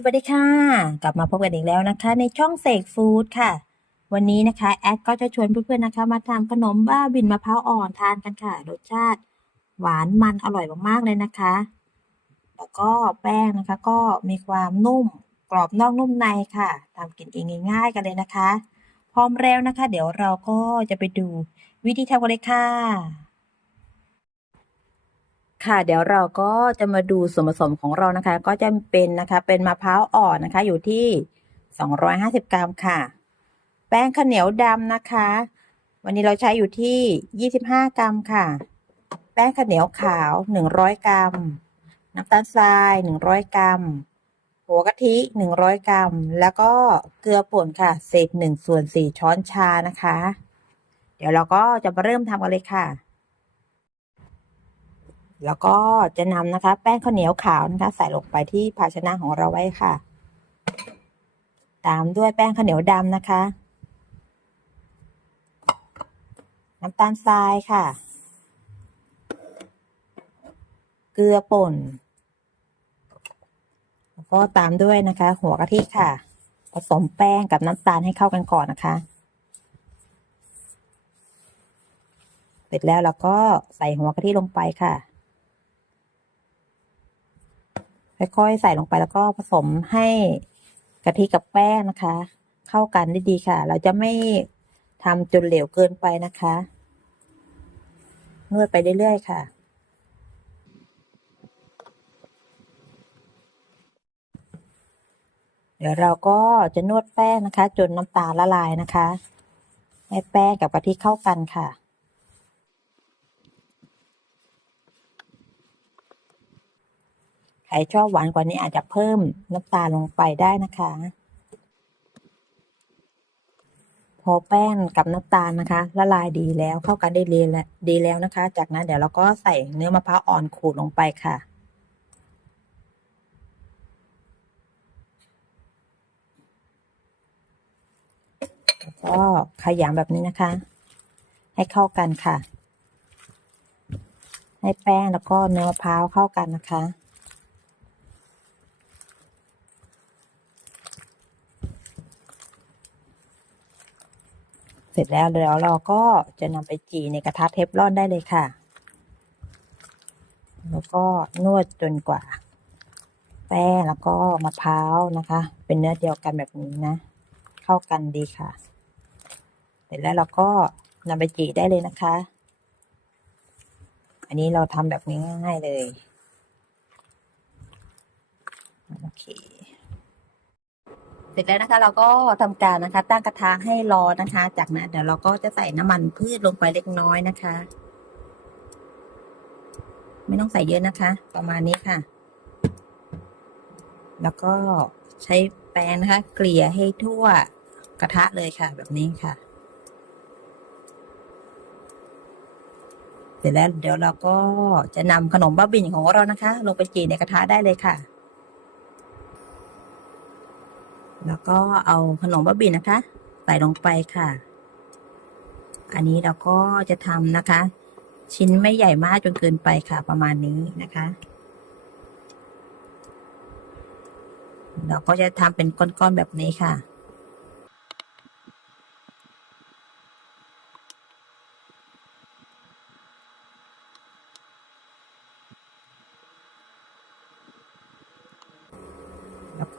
สวัสดีค่ะ กลับมาพบกันอีกแล้วนะคะ ในช่องเสกฟู้ดค่ะ วันนี้นะคะแอดก็จะชวนเพื่อนๆนะคะ มาทำขนมบ้าบินมะพร้าวอ่อนทานกันค่ะ รสชาติ หวานมันอร่อยมากๆเลยนะคะ แล้วก็แป้งนะคะ ก็มีความนุ่มกรอบนอกนุ่มในค่ะทำกินเองง่ายๆกันเลยนะคะ พร้อมแล้วนะคะ เดี๋ยวเราก็จะไปดูวิธีทำกันเลยค่ะ ค่ะเดี๋ยวเราก็จะมาดูส่วนผสมของเรานะคะ ก็จะเป็นนะคะเป็นมะพร้าวอ่อนนะคะ อยู่ที่ 250 กรัมค่ะ แป้งข้าวเหนียวดำนะคะ วันนี้เราใช้อยู่ที่ 25 กรัมค่ะ แป้งข้าวเหนียวขาว 100 กรัม น้ำตาลทราย 100 กรัม หัวกะทิ 100 กรัม แล้วก็เกลือป่นค่ะเศษ1ส่วน4ช้อนชานะคะ เดี๋ยวเราก็จะมาเริ่มทำกันเลยค่ะ แล้วก็จะนำนะคะ แป้งข้าวเหนียวขาวนะคะ ใส่ลงไปที่ภาชนะของเราไว้ค่ะ ตามด้วยแป้งข้าวเหนียวดำนะคะ น้ำตาลทรายค่ะ เกลือป่นแล้วก็ตามด้วยนะคะ หัวกะทิค่ะ ผสมแป้งกับน้ำตาลให้เข้ากันก่อนนะคะเสร็จแล้วเราก็ใส่หัวกะทิลงไปค่ะ ค่อยๆใส่ลงไปแล้วก็ผสมให้กะทิกับแป้งนะคะ เข้ากันได้ดีค่ะ เราจะไม่ทำจนเหลวเกินไปนะคะนวดไปเรื่อยๆค่ะ เดี๋ยวเราก็จะนวดแป้งนะคะ จนน้ำตาลละลายนะคะ ให้แป้งกับกะทิเข้ากันค่ะ ใครชอบหวานกว่านี้อาจจะเพิ่มน้ำตาลลงไปได้นะคะ พอแป้งกับน้ำตาลนะคะ ละลายดีแล้วเข้ากันได้ดีแล้วดีแล้วนะคะ จากนั้นเดี๋ยวเราก็ใส่เนื้อมะพร้าวอ่อนขูดลงไปค่ะแล้วก็ขยำแบบนี้นะคะ ให้เข้ากันค่ะ ให้แป้งแล้วก็เนื้อมะพร้าวเข้ากันนะคะ สร็จแล้วเดี๋ยวเราก็จะนำไปจีในกระทะเทฟลอนได้เลยค่ะ แล้วก็นวดจนกว่า แป้งแล้วก็มะพร้าวนะคะ เป็นเนื้อเดียวกันแบบนี้นะ เข้ากันดีค่ะ เสร็จแล้วเราก็นำไปจีได้เลยนะคะ อันนี้เราทำแบบง่ายๆเลยโอเค ร็จแล้วนะคะ เราก็ทำการนะคะ ตั้งกระทะให้ร้อนนะคะ จากนั้นเดี๋ยวเราก็จะใส่น้ำมันพืชลงไปเล็กน้อยนะคะ ไม่ต้องใส่เยอะนะคะ ประมาณนี้ค่ะ แล้วก็ใช้แป้งนะคะ เกลี่ยให้ทั่วกระทะเลยค่ะ แบบนี้ค่ะ เสร็จแล้วเดี๋ยวเราก็จะนำขนมบ้าบินของเรานะคะ ลงไปจีในกระทะได้เลยค่ะ แล้วก็เอาขนมบ้าบินนะคะ ใส่ลงไปค่ะ อันนี้เราก็จะทำนะคะ ชิ้นไม่ใหญ่มากจนเกินไปค่ะ ประมาณนี้นะคะ เราก็จะทำเป็นก้อนๆแบบนี้ค่ะ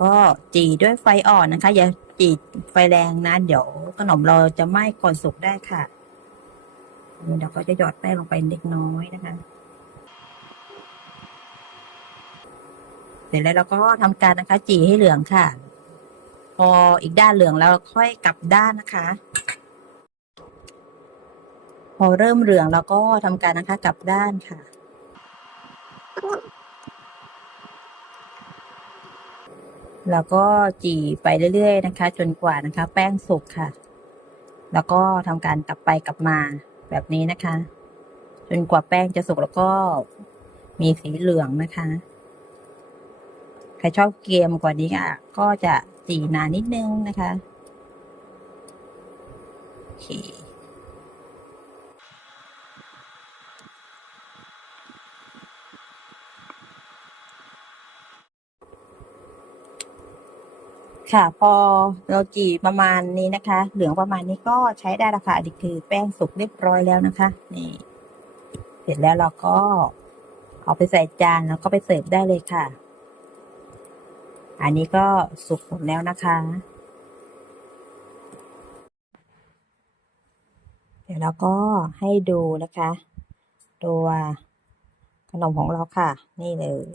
ก็จีด้วยไฟอ่อนนะคะ อย่าจีไฟแรงนะ เดี๋ยวขนมเราจะไหม้ก่อนสุกได้ค่ะเดี๋ยวก็จะหยอดแป้งลงไปเล็กน้อยนะคะ เสร็จแล้วเราก็ทำการนะคะ จีให้เหลืองค่ะ พออีกด้านเหลืองแล้วค่อยกลับด้านนะคะ พอเริ่มเหลืองเราก็ทำการนะคะ กลับด้านค่ะ แล้วก็จี่ไปเรื่อยๆนะคะ จนกว่านะคะ แป้งสุกค่ะ แล้วก็ทำการกลับไปกลับมาแบบนี้นะคะ จนกว่าแป้งจะสุกแล้วก็มีสีเหลืองนะคะใครชอบเกมกว่านี้อะ ก็จะจี่นานนิดนึงนะคะ โอเค ค่ะ พอเราจีประมาณนี้นะคะ เหลืองประมาณนี้ก็ใช้ได้และค่ะนนี้คือแป้งสุกเรียบร้อยแล้วนะคะ นี่ เสร็จแล้วเราก็เอาไปใส่จานแล้วก็ไปเสิร์ฟได้เลยค่ะ อันนี้ก็สุกหมดแล้วนะคะ เดี๋ยวเราก็ให้ดูนะคะ ตัวขนมของเราค่ะ นี่เลย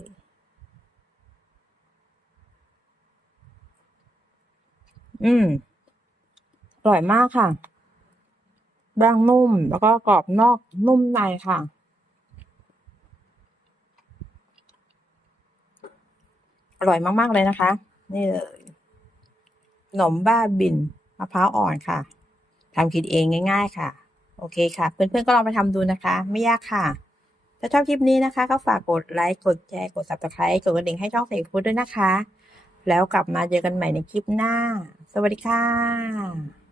อืมอร่อยมากค่ะแป้งนุ่มแล้วก็กรอบนอกนุ่มในค่ะ อร่อยมาก ๆ เลยนะคะ นี่เลยขนมบ้าบินมะพร้าวอ่อนค่ะทำกินเองง่าย ๆ ค่ะ โอเคค่ะ เพื่อน ๆ ก็ลองไปทำดูนะคะ ไม่ยากค่ะ ถ้าชอบคลิปนี้นะคะ ก็ฝากกดไลค์ กดแชร์ กด subscribe กดกระดิ่งให้ช่องเสกฟูดด้วยนะคะ แล้วกลับมาเจอกันใหม่ในคลิปหน้า สวัสดีค่ะ